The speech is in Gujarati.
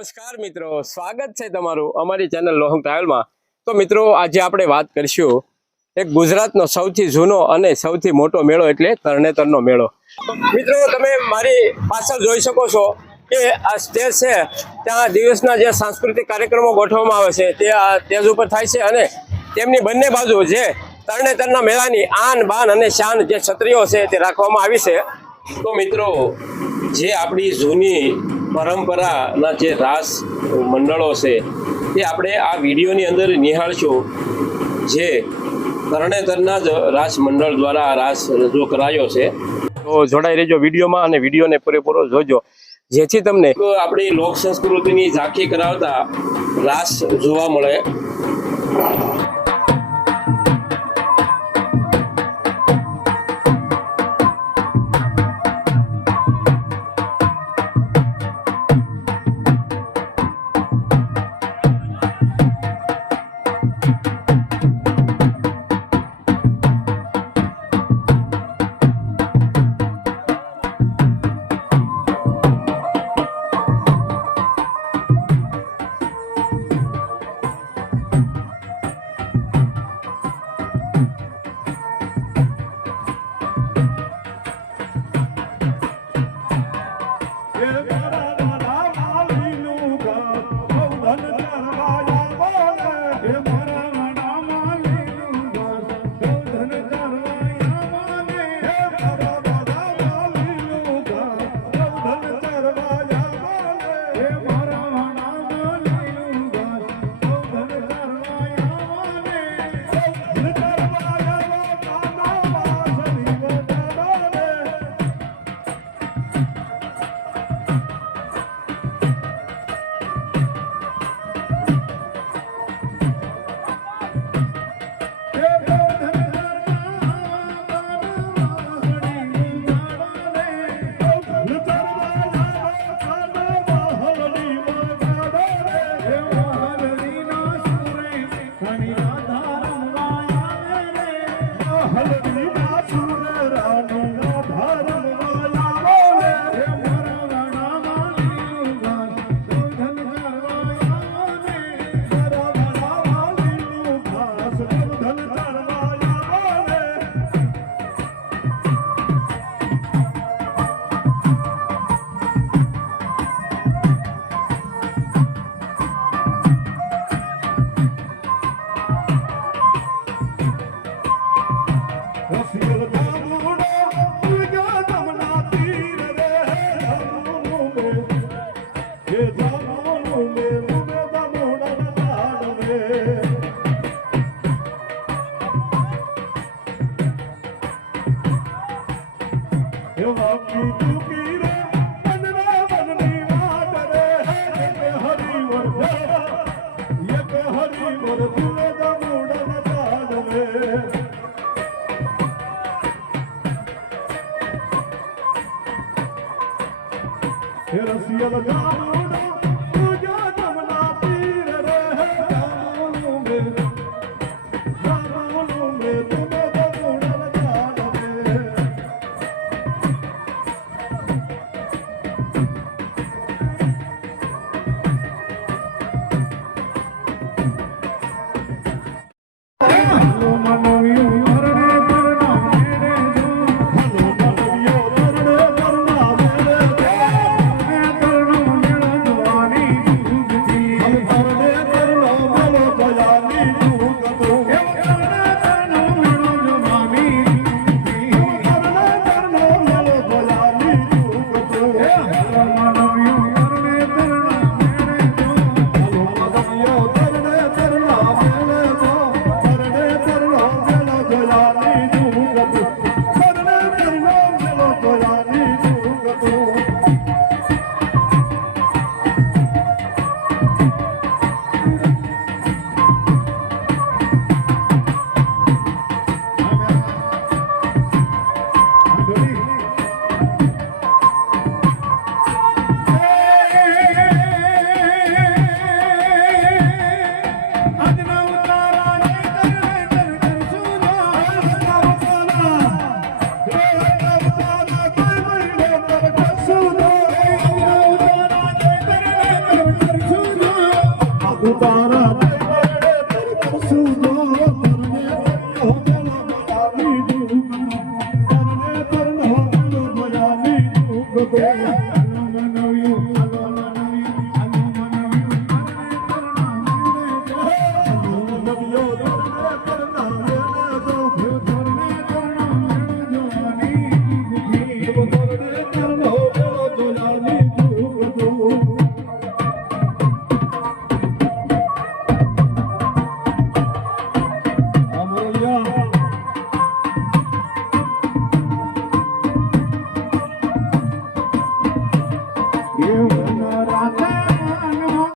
નમસ્કાર મિત્રો, સ્વાગત છે તમારું અમારી ચેનલ લોહંગ ટ્રાવેલમાં। તો મિત્રો, આજે આપણે વાત કરીશું એક ગુજરાતનો સૌથી જૂનો અને સૌથી મોટો મેળો એટલે તરણેતરનો મેળો। મિત્રો, તમે મારી પાછળ જોઈ શકો છો કે આ સ્ટેજ છે, ત્યાં દિવસના જે સાંસ્કૃતિક કાર્યક્રમો ગોઠવવામાં આવે છે તે આ સ્ટેજ ઉપર થાય છે અને તેમની બંને બાજુ જે તરણેતરના મેળાની આન બાન અને શાન જે છત્રીઓ છે તે રાખવામાં આવી છે। તો મિત્રો, જે આપણી જૂની પરંપરાના જે રાસ મંડળો છે તે આપણે આ વિડીયોની અંદર નિહાળશું, જે તરણેતરના જ રાસ મંડળ દ્વારા આ રાસ રજૂ કરાયો છે। તો જોડાઈ રહેજો વિડીયોમાં અને વિડીયોને પૂરેપૂરો જોજો, જેથી તમને આપણી લોક સંસ્કૃતિની ઝાંખી કરાવતા રાસ જોવા મળે। ગોવિંદ